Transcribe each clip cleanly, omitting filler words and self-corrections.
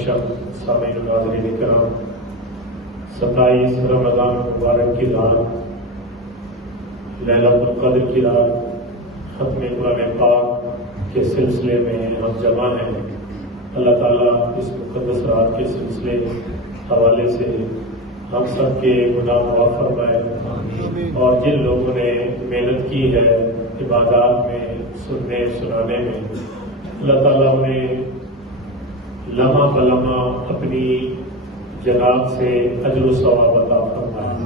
محتشم سامعین و ناظرین کرام، 27 رمضان مبارک کی رات، لیلۃ القدر کی رات، ختم قرآن پاک کے سلسلے میں ہم جمع ہیں۔ اللہ تعالیٰ اس مقدس رات کے سلسلے حوالے سے ہم سب کے گناہ معاف فرمائے، اور جن لوگوں نے محنت کی ہے عبادات میں، سننے سنانے میں، اللہ تعالیٰ انہیں لمحہ بلمحہ اپنی جناب سے اجر و ثواب عطا فرمائے۔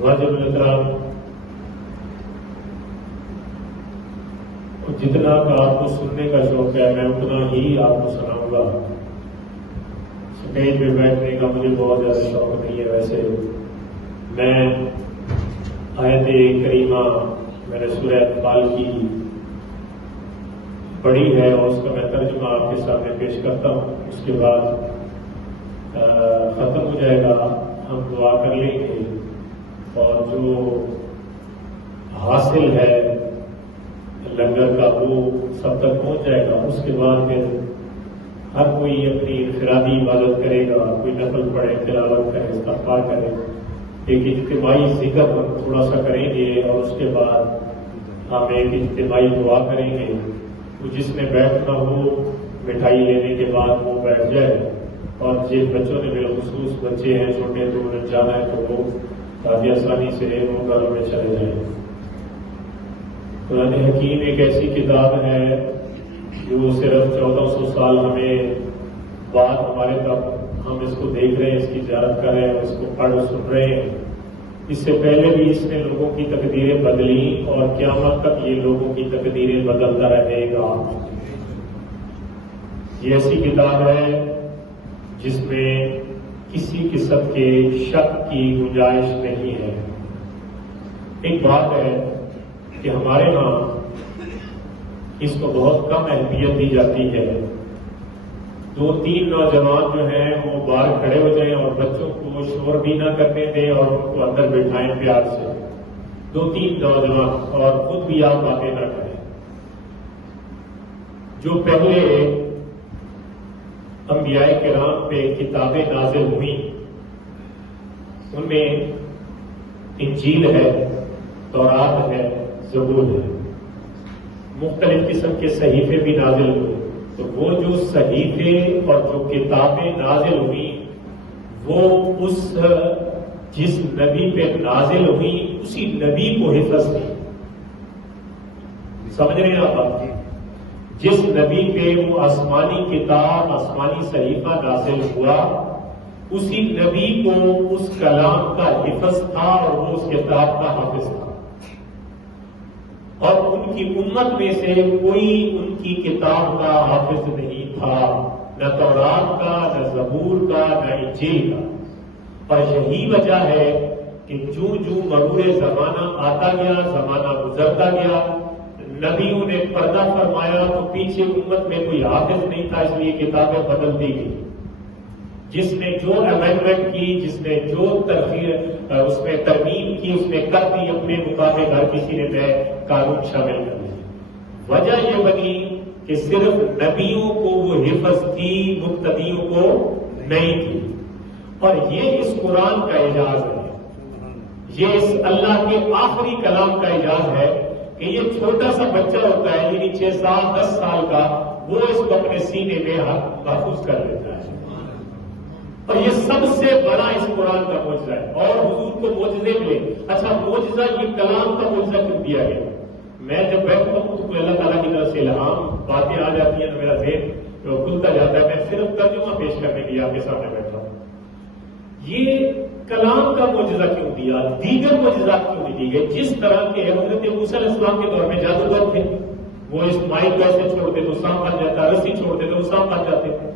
واجب الکرام، جتنا کا آپ کو سننے کا شوق ہے میں اتنا ہی آپ کو سناؤں گا۔ اسٹیج پہ بیٹھنے کا مجھے بہت زیادہ شوق نہیں ہے۔ ویسے میں آیت کریمہ میں نے سورہ انفال کی پڑھی ہے اور اس کا میں ترجمہ آپ کے سامنے پیش کرتا ہوں، اس کے بعد ختم ہو جائے گا، ہم دعا کر لیں گے اور جو حاصل ہے لنگر کا وہ سب تک پہنچ جائے گا۔ اس کے بعد پھر ہر کوئی اپنی انفرادی عبادت کرے گا، کوئی نفل پڑھے، تلاوت کرے، استغفار کرے، ایک اجتماعی ذکر ہم تھوڑا سا کریں گے اور اس کے بعد ہم ایک اجتماعی دعا کریں گے۔ تو جس نے بیٹھنا ہو مٹھائی لینے کے بعد وہ بیٹھ جائے، اور جن بچوں نے بالخصوص بچے ہیں چھوٹے تو انہیں جانا ہے تو وہ کافی آسانی سے وہ گھروں میں چلے جائیں۔ قرآن حکیم ایک ایسی کتاب ہے جو صرف 1400 سال ہمیں بعد ہمارے تک ہم اس کو دیکھ رہے ہیں، اس کی زیارت کر رہے ہیں، اس کو پڑھ سن رہے ہیں۔ اس سے پہلے بھی اس نے لوگوں کی تقدیریں بدلی اور قیامت تک یہ لوگوں کی تقدیریں بدلتا رہے گا۔ یہ ایسی کتاب ہے جس میں کسی قسم کے شک کی گنجائش نہیں ہے۔ ایک بات ہے کہ ہمارے ہاں اس کو بہت کم اہمیت دی جاتی ہے۔ 2-3 نوجوان جو ہیں وہ باہر کھڑے ہو جائیں اور بچوں کو شور بھی نہ کرنے دیں اور ان کو اندر بٹھائیں پیار سے، 2-3 نوجوان، اور خود بھی آپ باتیں نہ کریں۔ جو پہلے انبیاء کرام پہ کتابیں نازل ہوئی ان میں انجیل ہے، تورات ہے، زبور ہے، مختلف قسم کے صحیفے بھی نازل ہوئے۔ تو وہ جو صحیفے اور جو کتابیں نازل ہوئی وہ اس جس نبی پہ نازل ہوئی اسی نبی کو حفظ کی۔ سمجھ رہے ہیں آپ؟ جس نبی پہ وہ آسمانی کتاب، آسمانی صحیفہ نازل ہوا، اسی نبی کو اس کلام کا حفظ تھا اور وہ اس کتاب کا حافظ تھا، اور ان کی امت میں سے کوئی ان کی کتاب کا حافظ نہیں تھا، نہ تورات کا، نہ زبور کا، نہ انجیل کا۔ اور یہی وجہ ہے کہ جو مرور زمانہ آتا گیا، زمانہ گزرتا گیا، نبیوں نے پردہ فرمایا تو پیچھے امت میں کوئی حافظ نہیں تھا، اس لیے کتابیں بدل دی گئی۔ جس نے جو امینڈمنٹ کی، جس نے جو اس میں ترمیم کی، اس نے کر دی اپنے مطابق، ہر کسی نے نئے قانون شامل کر لیا۔ وجہ یہ بنی کہ صرف نبیوں کو وہ حفظ تھی، مقتدیوں کو نہیں تھی۔ اور یہ اس قرآن کا اعجاز ہے، یہ اس اللہ کے آخری کلام کا اعجاز ہے کہ یہ چھوٹا سا بچہ ہوتا ہے، یعنی 6 سال 10 سال کا، وہ اس کو اپنے سینے میں محفوظ کر لیتا ہے۔ اور یہ سب سے بڑا اس قرآن کا معجزہ ہے۔ اور حضور کو معجزے ملے، اچھا معجزہ یہ کلام کا معجزہ کیوں دیا گیا؟ میں جب بیٹھتا ہوں تو اللہ تعالیٰ کی طرف سے الہام باتیں آ جاتی ہیں تو میرا ذہن کھلتا جاتا ہے، میں صرف ترجمہ پیش کرنے کے لیے آپ کے سامنے بیٹھا ہوں۔ یہ کلام کا معجزہ کیوں دیا، دیگر معجزات کیوں نہیں دی گئے؟ جس طرح کے حضرت موسیٰ علیہ السلام کے دور میں جادوگر تھے، وہ اس مائک کو ایسے چھوڑتے تو سانپ بن جاتا، رسی چھوڑتے تو وہ سانپ بن جاتے تھے،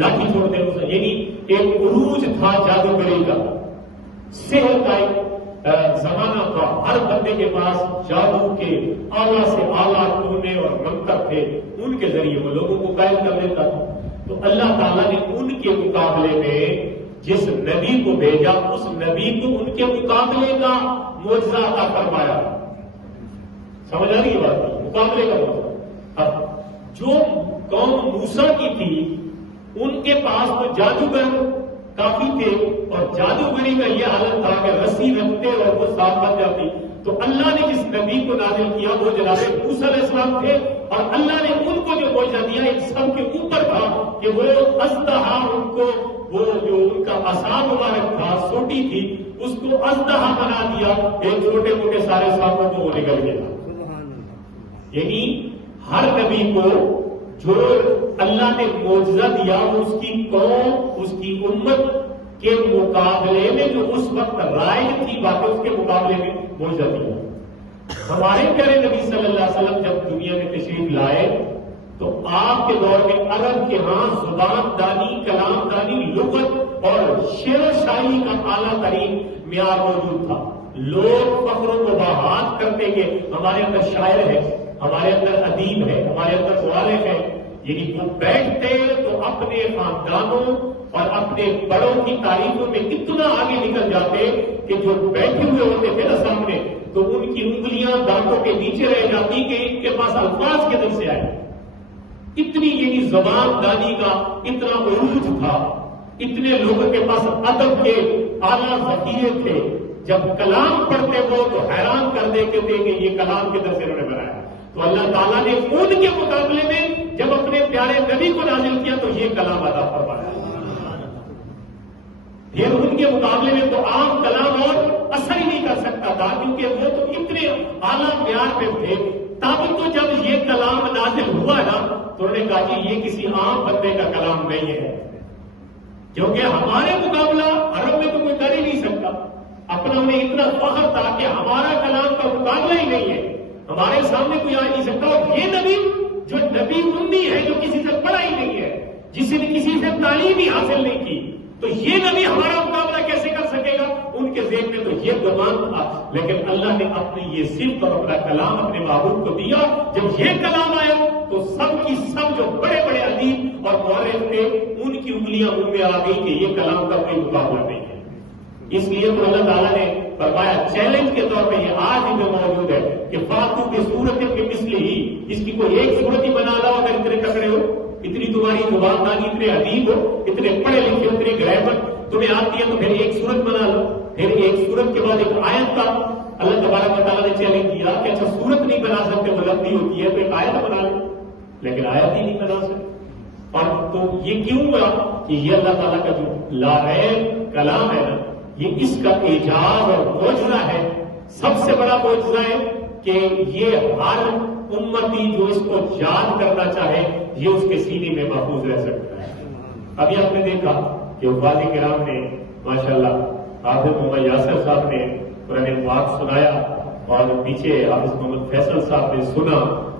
لاٹھی چھوڑتے تو، یعنی ایک عروج تھا جادوگری کا، سحر کا ایک زمانہ تھا، ہر بندے کے پاس جادو کے اعلیٰ سے اعلیٰ ٹونے اور منتر تھے، ان کے ذریعے وہ لوگوں کو قائل کر دیتا تھا۔ تو اللہ تعالیٰ نے ان کے مقابلے میں جس نبی کو بھیجا، اس نبی کو ان کے مقابلے کا معجزہ عطا فرمایا۔ سمجھ آ رہی ہے بات؟ مقابلے کا معجزہ۔ اب جو قوم موسیٰ کی تھی، ان کے پاس تو جادوگر کافی تھے، اور جادوگری کا یہ حالت تھا کہ رسی رکھتے اور وہ صاف بن جاتی. تو اللہ نے جس نبی کو نازل کیا وہ جناب موسیٰ علیہ السلام تھے، اور اللہ نے ان کو جو معجزہ دیا ان سب کے اوپر تھا کہ وہ اژدہا، ان کو وہ جو ان کا عصا مبارک تھا، سوٹی تھی، اس کو اژدہا بنا دیا، ایک چھوٹے موٹے سارے سانپوں کو وہ نکل گیا. یعنی ہر نبی کو جو اللہ نے معجزہ دیا اس کی قوم، اس کی امت کے مقابلے میں جو اس وقت رائج تھی باتیں اس کے مقابلے میں معجزہ دیا. ہمارے پیارے نبی صلی اللہ علیہ وسلم جب دنیا میں تشریف لائے تو آپ کے دور میں عرب کے ہاں زبان دانی، کلام دانی، لغت اور شعر و شاعری کا اعلیٰ ترین معیار موجود تھا. لوگ فخر و مباحات کرتے کہ ہمارے اندر شاعر ہے، ہمارے اندر ادیب ہے، ہمارے اندر مؤلف ہے. یعنی وہ بیٹھتے تو اپنے خاندانوں اور اپنے بڑوں کی تعریفوں میں اتنا آگے نکل جاتے کہ جو بیٹھے ہوئے ہوتے تھے نا سامنے تو ان کی انگلیاں دانتوں کے نیچے رہ جاتی کہ ان کے پاس الفاظ کے دل سے آئے. اتنی یعنی زبان دانی کا اتنا عروج تھا، اتنے لوگوں کے پاس ادب کے اعلیٰ ذخیرے تھے. جب کلام پڑھتے وہ تو حیران کر دیتے تھے کہ یہ کلام کدھر سے انہوں نے بنایا. تو اللہ تعالیٰ نے ان کے مقابلے میں جب اپنے پیارے نبی کو نازل کیا تو یہ کلام عطا فرمایا. پھر ان کے مقابلے میں تو عام کلام اور اثر ہی نہیں کر سکتا تھا کیونکہ وہ تو اتنے اعلیٰ معیار پہ تھے. تب تو جب یہ کلام نازل ہوا نا تو انہوں نے کہا کہ یہ کسی عام بندے کا کلام نہیں ہے، کیونکہ ہمارے مقابلہ عرب میں تو کوئی کر ہی نہیں سکتا. اپنا انہیں اتنا فخر تھا کہ ہمارا کلام کا مقابلہ ہی نہیں ہے، ہمارے سامنے کوئی آ نہیں سکتا. اور یہ نبی جو نبی امی ہے، جو کسی سے پڑھا ہی نہیں ہے، جس نے کسی سے تعلیم ہی حاصل نہیں کی، تو یہ نبی ہمارا مقابلہ کیسے کر سکے گا؟ ان کے ذہن میں تو یہ گمان تھا. لیکن اللہ نے اپنی یہ صفت اور اپنا کلام اپنے محبوب کو دیا. جب یہ کلام آیا تو سب کی سب جو بڑے بڑے ادیب اور مورخ تھے ان کی انگلیاں ان میں آ گئی کہ یہ کلام کا کوئی مقابلہ نہیں ہے. اس لیے تو اللہ تعالیٰ نے فرمایا چیلنج کے طور پہ یہ آج بھی موجود ہے کہ فاتو کی صورت کے مثل ہی، اس کی کوئی ایک صورت ہی بنا لاؤ اگر اتنے تکڑے ہو، اتنی تمہاری زبان دانی، اتنے ادیب ہو، اتنے پڑھے لکھے ہو، اتنے گرامر تمہیں آتی ہے تو پھر ایک صورت بنا لو. پھر ایک صورت کے بعد ایک آیت کا اللہ تبارک و تعالیٰ نے چیلنج کیا کہ اچھا صورت نہیں بنا سکتے، غلطی ہوتی ہے تو ایک آیت بنا لو، لیکن آیت ہی نہیں بنا سکتے. اور تو یہ کیوں ہوا کہ یہ اللہ تعالیٰ کا جو لا ریب کلام ہے نا، یہ اس کا اعجاز اور معجزہ ہے. سب سے بڑا معجزہ ہے کہ یہ ہر امتی جو اس کو یاد کرنا چاہے یہ اس کے سینے میں محفوظ رہ سکتا ہے. ابھی آپ نے دیکھا کہ وفاتی کرام نے ماشاءاللہ حافظ محمد یاسر صاحب نے قرآن پاک سنایا اور پیچھے حافظ محمد فیصل صاحب نے سنا.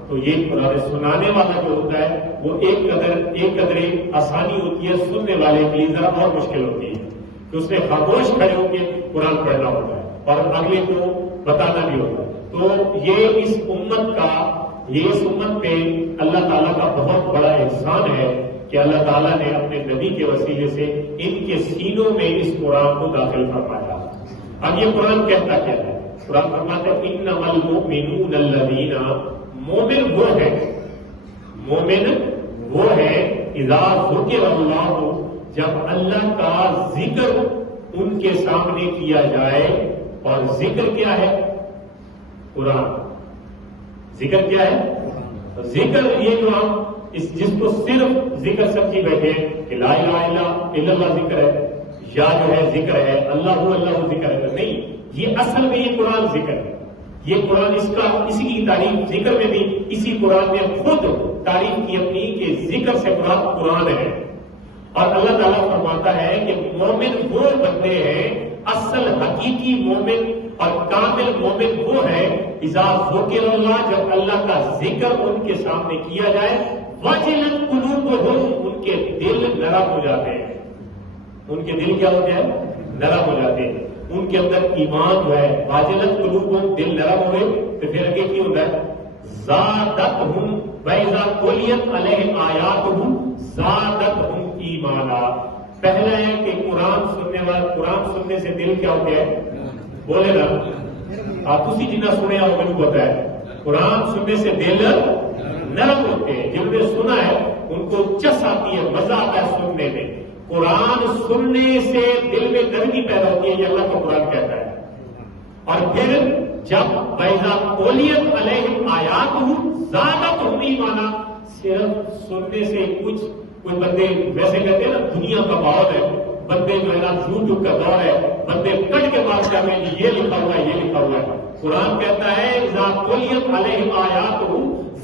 تو یہ قرآن سنانے والا جو ہوتا ہے وہ ایک قدرے آسانی ہوتی ہے، سننے والے کے لیے ذرا اور مشکل ہوتی ہے کہ اس نے خاموش کھڑے ہو کے قرآن پڑھنا ہوتا ہے اور اگلے کو بتانا بھی ہوتا ہے. تو یہ اس امت پہ اللہ تعالیٰ کا بہت بڑا احسان ہے کہ اللہ تعالیٰ نے اپنے نبی کے وسیلے سے ان کے سینوں میں اس قرآن کو داخل فرمایا. اب یہ قرآن کہتا کیا ہے؟ قرآن فرماتا ہے انما المؤمنون الذین، مومن وہ ہے اذا ذکر اللہ، جب اللہ کا ذکر ان کے سامنے کیا جائے. اور ذکر کیا ہے؟ قرآن. ذکر کیا ہے؟ ذکر یہ جو ہم جس کو صرف ذکر سمجھی بیٹھے ہیں کہ لا الہ الا اللہ ذکر ہے، یا جو ہے ذکر ہے اللہ ذکر ہے، نہیں، یہ اصل میں یہ قرآن ذکر ہے. یہ قرآن اسی کی تعریف ذکر میں بھی اسی قرآن نے خود تعریف کی اپنی کہ ذکر سے مراد قرآن ہے. اور اللہ تعالیٰ فرماتا ہے کہ مومن وہ بندے ہیں، اصل حقیقی مومن اور کامل مومن وہ ہے اذا ذکر اللہ، جب اللہ کا ذکر ان کے سامنے کیا جائے، وجلت قلوبہم، ان کے دل نرم ہو جاتے ہیں. ان کے دل کیا ہو جائے؟ نرم ہو جاتے ہیں. ان کے اندر ایمان جو ہے، واجلت قلوبہم، دل نرم ہوئے تو پھر آگے کیا ہوتا ہے؟ زادتہم وَإِذَا تُلِيَتْ عَلَيْهِمْ آيَاتُهُ زَادَتْهُمْ ایمانا. پہلا ہے کہ قرآن سننے سے دل کیا ہوتا ہے؟ بولے نا آپ اسی جنہ سنے آپ کو پتا ہے قرآن سننے سے دل نرم ہوتے ہیں. جنہوں نے سنا ہے کو چس آتی ہے، مزہ آتا ہے سننے میں. قرآن سننے سے دل میں نرمی پیدا ہوتی ہے، یہ اللہ کا قرآن کہتا ہے. اور پھر جب وَإِذَا تُلِيَتْ عَلَيْهِمْ آيَاتُهُ زَادَتْهُمْ ایمانا، صرف سننے سے کوئی بندے ویسے کہتے ہیں نا دنیا کا ماحول ہے، بندے جو ہے نا یوٹیوب کا دور ہے، بندے کٹ کے بات کر رہے ہیں یہ لکھا ہوا ہے، یہ لکھا ہوا ہے. قرآن کہتا ہے اذا تلیت علیہم آیاتہ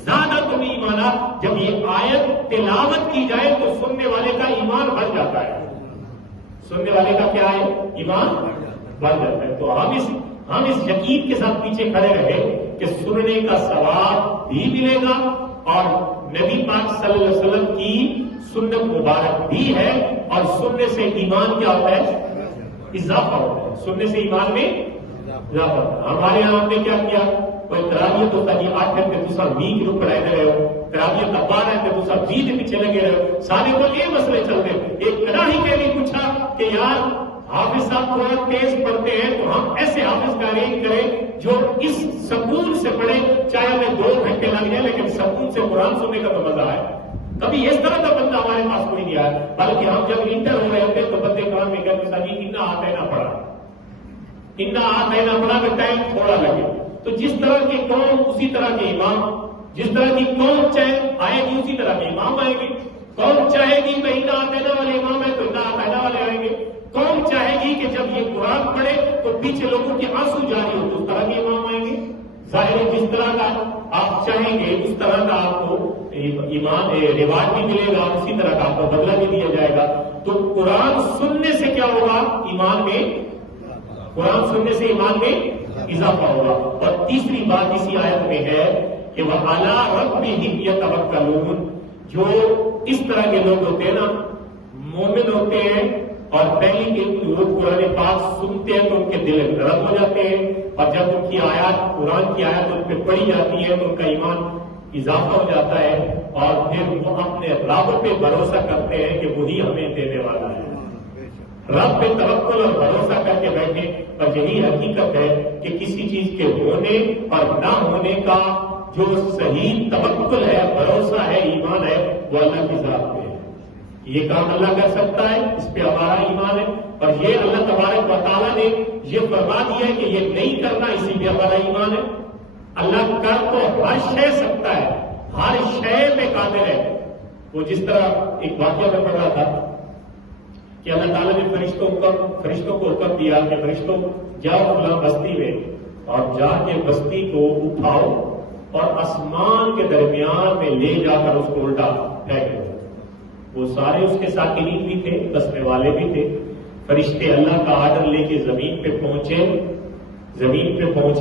زادتہم ایمانا، جب یہ آیت تلاوت کی جائے تو سننے والے کا ایمان بڑھ جاتا ہے. سننے والے کا کیا ہے؟ ایمان بڑھ جاتا ہے. تو ہم اس یقین کے ساتھ پیچھے کھڑے رہے کہ سننے کا ثواب بھی ملے گا اور نبی پاک صلی اللہ علیہ وسلم کی سنت مبارک بھی ہے، اور سننے سے ایمان کیا ہوتا ہے؟ اضافہ ہوتا ہے. سننے سے ایمان میں اضافہ ہوتا ہے. ہمارے یہاں ہم نے کیا کیا؟ کوئی تراویح ہوتا ہے 8 گھنٹے، دوسرا 20 گروپ پڑھائی دے رہے ہو، تراویح کا 12 ہے دوسرا 20 کے پیچھے لگے رہے ہو. سارے کو یہ مسئلے چلتے ہیں. ایک کڑاہی کے لیے پوچھا کہ یار حافظ صاحب تھوڑا تیز پڑھتے ہیں تو ہم ایسے حافظ کا ارینج کریں جو اس سکون سے پڑھے، چاہے ہمیں 2 گھنٹے لگ جائے لیکن سکون سے قرآن سننے کا تو مزہ ہے. کبھی اس طرح کا بندہ ہمارے پاس کوئی نہیں آیا. بلکہ ہم جب انٹر ہو رہے ہوتے تو بندے قرآن میں کہتے ہیں اتنا آتا ہے نہ پڑھا، اتنا آتا ہے نہ پڑھا، میں ٹائم تھوڑا لگے. تو جس طرح کے قوم اسی طرح کے امام، جس طرح کی قوم چاہے آئے گی اسی طرح کے امام آئیں گے. قوم چاہے گی کہ اتنا آتینا والے امام ہے تو اتنا آتینا والے آئیں گے. قوم چاہے گی کہ جب یہ قرآن پڑھے تو پیچھے لوگوں کے آنسو جاری ہو تو اس طرح کے امام آئیں گے. ظاہر جس طرح کا آپ چاہیں گے اس طرح کا آپ کو ایمان رواج بھی ملے گا، اسی طرح کا آپ کو بدلہ بھی دیا جائے گا. تو قرآن سننے سے کیا ہوگا؟ ایمان میں، قرآن سننے سے ایمان میں اضافہ ہوگا. اور تیسری بات اسی آیت میں ہے کہ وَعَلَىٰ رَبِّهِمْ يَتَوَكَّلُونَ، جو اس طرح کے لوگ ہوتے ہیں نا، مومن ہوتے ہیں اور پہلی کے لوگ قرآن پاک سنتے ہیں تو ان کے دل نرم ہو جاتے ہیں، اور جب ان کی آیات، قرآن کی آیات ان پہ پڑھی جاتی ہے تو ان کا ایمان اضافہ ہو جاتا ہے، اور پھر وہ اپنے رب پہ بھروسہ کرتے ہیں کہ وہی ہمیں دینے والا ہے. رب پہ توکل اور بھروسہ کر کے بیٹھے. اور یہی حقیقت ہے کہ کسی چیز کے ہونے اور نہ ہونے کا جو صحیح توکل ہے، بھروسہ ہے، ایمان ہے، وہ اللہ کی ذات پہ ہے. یہ کام اللہ کر سکتا ہے، اس پہ ہمارا ایمان ہے. اور یہ اللہ تبارک و تعالیٰ نے یہ فرما دیا ہے کہ یہ نہیں کرنا، اسی پہ ہمارا ایمان ہے. اللہ کر تو ہر شے سکتا ہے، ہر شے پہ قادر ہے. وہ جس طرح ایک واقعہ میں پڑھ رہا تھا کہ اللہ تعالیٰ نے فرشتوں کو حکم دیا کہ فرشتوں جاؤ فلاں بستی میں اور جا کے بستی کو اٹھاؤ اور آسمان کے درمیان میں لے جا کر اس کو الٹا پھینک دو. وہ سارے اس کے ساکنین بھی تھے، بسنے والے بھی تھے. فرشتے اللہ کا آرڈر لے کے زمین پہ پہنچے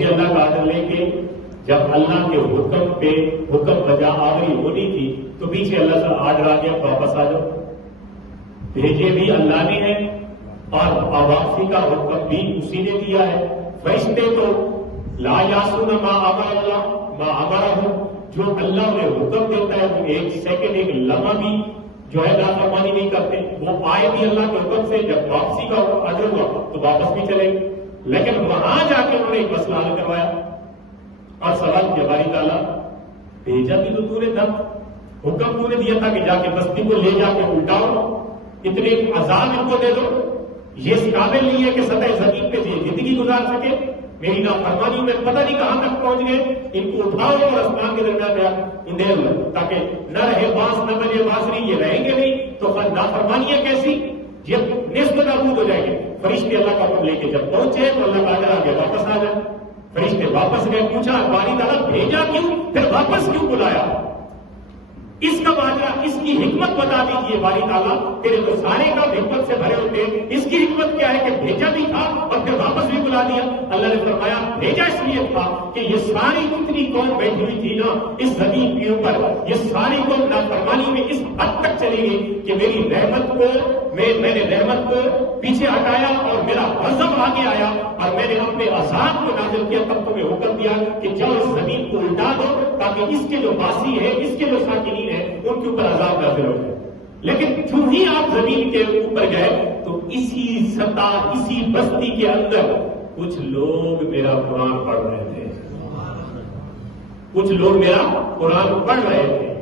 اللہ کا آرڈر لے کے. جب اللہ کے حکم بجا آوری ہونی تھی تو پیچھے اللہ کا آرڈر آ گیا واپس آ جاؤ. بھیجے بھی اللہ نے ہے اور واپسی کا حکم بھی اسی نے دیا ہے. فرشتے تو لا یاسون ما امر اللہ ما امرہم، جو اللہ نے حکم دیتا ہے وہ ایک سیکنڈ، ایک لمحہ بھی جو ہے نافرمانی نہیں کرتے. وہ آئے بھی اللہ کے حکم سے، جب واپسی کا آرڈر ہوا تو واپس بھی چلے گئے. لیکن وہاں جا کے انہوں نے ایک مسئلہ حل کروایا اور سوال کیا، باری تعالیٰ بھیجا بھی تو نے تھا، حکم تو نے دیا تھا کہ جا کے بستی کو لے جا کے الٹاؤ، اتنے عذاب ان کو دے دو، یہ اس قابل نہیں ہے کہ سطح زمین پہ زندگی گزار سکے. میری نافرمانی میں پتہ نہیں کہاں تک پہنچ گئے. ان کو اٹھاؤ اور آسمان کے درمیان انڈیل لو تاکہ نہ رہے بانس نہ بجے بانسری، یہ رہیں گے نہیں تو نافرمانیاں کیسی، یہ نصف نابود ہو جائیں گے. فرشتے اللہ کا حکم لے کے جب پہنچے تو اللہ کا آ گیا واپس آ جائے. فرشتے واپس گئے، پوچھا باری تعالیٰ بھیجا کیوں، پھر واپس کیوں بلایا؟ اس کا ماجرا، اس کی حکمت بتا دیجیے. باری تعالیٰ تیرے تو سارے کام حکمت سے بھرے ہوتے ہیں، اس کی حکمت کیا ہے کہ بھیجا بھی تھا اور پھر واپس بھی بلا دیا؟ اللہ نے فرمایا بھیجا اس لیے تھا کہ یہ ساری کتنی قوم بیٹھی ہوئی تھی نا اس زمین کے اوپر، یہ ساری قوم نافرمانی میں اس حد تک چلی گئی کہ میری رحمت کو میں نے رحمت کو پیچھے ہٹایا اور میرا غضب آگے آیا اور میں نے اپنے عذاب کو نازل کیا. تب تمہیں حکم دیا کہ جاؤ اس زمین کو الٹا دو تاکہ اس کے جو باسی ہے، اس کے جو ساکنین ہیں، ان کے اوپر عذاب نازل ہو جائے. لیکن کیوں ہی آپ زمین کے اوپر گئے تو اسی سطح، اسی بستی کے اندر کچھ لوگ میرا قرآن پڑھ رہے تھے، کچھ لوگ میرا قرآن پڑھ رہے تھے.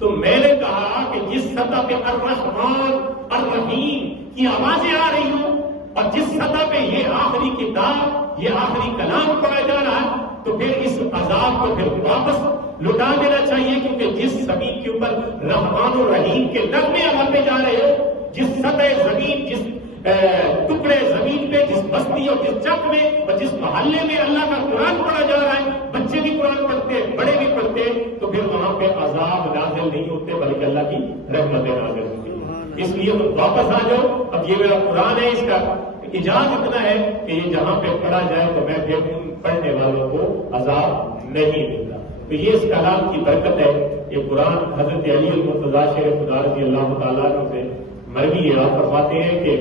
تو میں نے کہا کہ جس سطح پہ الرحمن الرحیم کی آوازیں آ رہی ہوں اور جس سطح پہ یہ آخری کتاب یہ آخری کلام پڑھا جا رہا ہے تو پھر اس عذاب کو پھر واپس لٹا دینا چاہیے، کیونکہ جس زمین کے اوپر رحمان الرحیم کے نغمے آتے جا رہے ہو، جس سطح زمین، جس ٹکڑے زمین پہ، جس بستی اور جس چک میں اور جس محلے میں اللہ کا قرآن پڑھا جا رہا ہے، بچے بھی قرآن پڑھتے بڑے بھی پڑھتے، تو پھر وہاں پہ عذاب نازل نہیں ہوتے بلکہ اللہ کی رحمتیں نازل ہوتی۔ اس لیے واپس آ جاؤ، اب یہ میرا قرآن ہے، اس کا اجازت اتنا ہے کہ یہ جہاں پہ پڑھا جائے تو میں پھر ان پڑھنے والوں کو عذاب نہیں دیتا۔ تو یہ اس کلام کی برکت ہے۔ یہ قرآن حضرت علی المرتضیٰ شیر خدا رضی اللہ تعالیٰ عنہ سے مروی ہے، آپ فرماتے ہیں کہ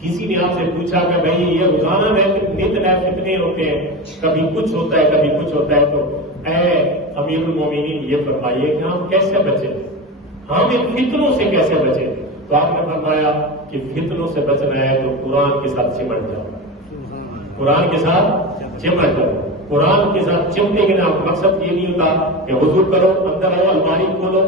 کسی نے آپ سے پوچھا کہ بھائی یہ روزانہ نت نئے فتنے ہوتے ہیں، کبھی کچھ ہوتا ہے کبھی کچھ ہوتا ہے، تو اے امیر المومنین یہ فرمائیے کہ ہم کیسے بچیں، ہم ان فتنوں سے کیسے بچیں؟ تو آپ نے فرمایا کہ فتنوں سے بچنا ہے تو قرآن کے ساتھ چمٹ جاؤ، قرآن کے ساتھ چمٹ جاؤ۔ قرآن کے ساتھ چمٹے کے نام مقصد یہ نہیں ہوتا کہ وضو کرو، اندر آؤ، الماری کھولو،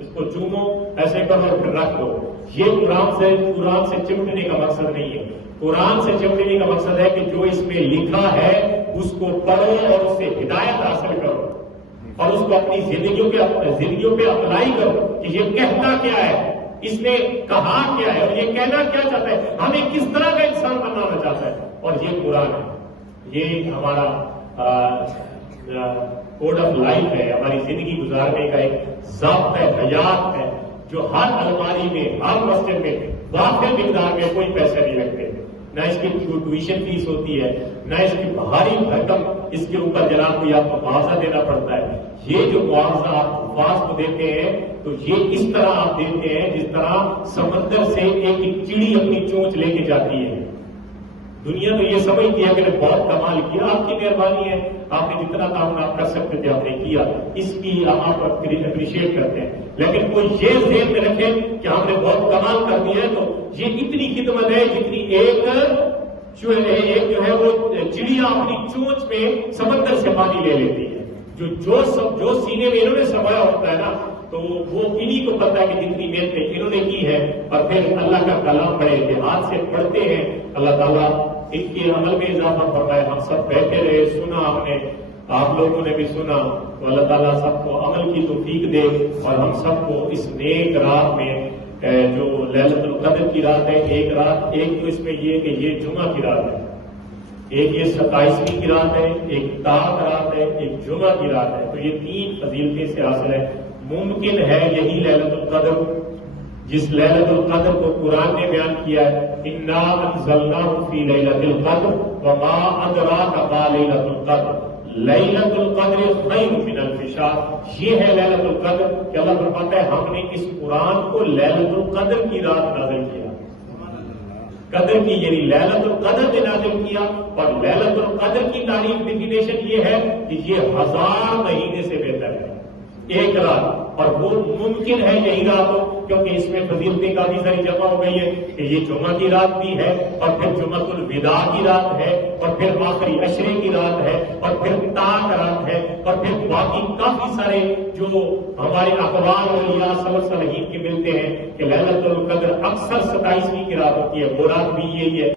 اس کو چومو، ایسے کرو اور پھر رکھ دو۔ یہ قرآن سے چمٹنے کا مقصد نہیں ہے۔ قرآن سے چمٹنے کا مقصد ہے کہ جو اس میں لکھا ہے اس کو پڑھو اور اس سے ہدایت حاصل کرو اور اس کو اپنی زندگیوں پہ اپلائی کرو کہ یہ کہتا کیا ہے، اس نے کہا کیا ہے اور یہ کہنا کیا چاہتا ہے، ہمیں کس طرح کا انسان بنانا چاہتا ہے، اور یہ قرآن ہے، یہ ہمارا کوڈ آف لائف ہے، ہماری زندگی گزارنے کا ایک ضابطہ حیات ہے جو ہر الماری میں، ہر مسجد میں واقع مقدار میں کوئی پیسے نہیں لگتے، نہ اس کی ٹیوشن فیس ہوتی ہے، نہ اس کی بھاری بھرکم اس کے اوپر جناب کوئی آپ کو معاوضہ دینا پڑتا ہے۔ یہ جو معاوضہ آپ حفاظ کو دیتے ہیں تو یہ اس طرح آپ دیتے ہیں جس طرح سمندر سے ایک چڑی اپنی چونچ لے کے جاتی ہے۔ دنیا تو یہ سمجھتی ہے کہ نے بہت کمال کیا، آپ کی مہربانی ہے، آپ نے جتنا تعاون آپ کر سکتے تھے آپ نے کیا، اس کی آپ اپریشیٹ کرتے ہیں، لیکن کوئی یہ ذہن میں رکھے کہ ہم نے بہت کمال کر دیا ہے تو یہ اتنی خدمت ہے جتنی ایک جو ہے وہ چڑیا اپنی چونچ میں سمندر سے پانی لے لیتی ہے۔ جو سینے میں انہوں نے سمایا ہوتا ہے نا، تو وہ انہی کو پتا ہے کہ جتنی محنت انہوں نے کی ہے، اور پھر اللہ کا کلام بڑے اتحاد سے پڑھتے ہیں۔ اللہ تعالیٰ ان کے عمل میں اضافہ فرمائے۔ ہم سب بیٹھے رہے، سنا ہم نے، آپ لوگوں نے بھی سنا، تو اللہ تعالیٰ سب کو عمل کی توفیق دے اور ہم سب کو اس نیک رات میں جو لیلۃ القدر کی رات ہے، ایک تو اس میں یہ کہ یہ جمعہ کی رات ہے، ایک یہ 27ویں کی رات ہے، ایک تاک رات ہے، ایک جمعہ کی رات ہے، تو یہ تین فضیلتیں سے حاصل ہے۔ ممکن ہے یہی لیلۃ القدر جس لیلۃ القدر کو قرآن نے بیان کیا ہے، انا انزلناہ فی لیلۃ القدر وما ادراک ما لیلۃ القدر لیلۃ القدر خیر من الف شہر، یہ ہے لیلۃ القدر کہ اللہ فرماتا ہے ہم نے اس قرآن کو لیلۃ القدر کی رات نازل کیا، قدر کی یعنی لیلۃ القدر میں نازل کیا، اور لیلۃ القدر کی تعریف ڈیفینیشن یہ ہے کہ یہ 1000 مہینے سے بہتر ہے ایک رات، اور وہ ممکن ہے یہی رات ہو کیونکہ اس میں فضیلتیں کافی ساری جمع ہو گئی ہے کہ یہ جمعہ کی رات بھی ہے، اور پھر جمعۃ الوداع کی رات ہے، اور پھر آخری عشرے کی رات ہے، اور پھر تاک رات ہے، اور پھر باقی کافی سارے جو ہمارے اقوال اولیاء صالحین کے ملتے ہیں کہ لیلۃ القدر اکثر 27ویں کی رات ہوتی ہے، وہ رات بھی یہی ہے۔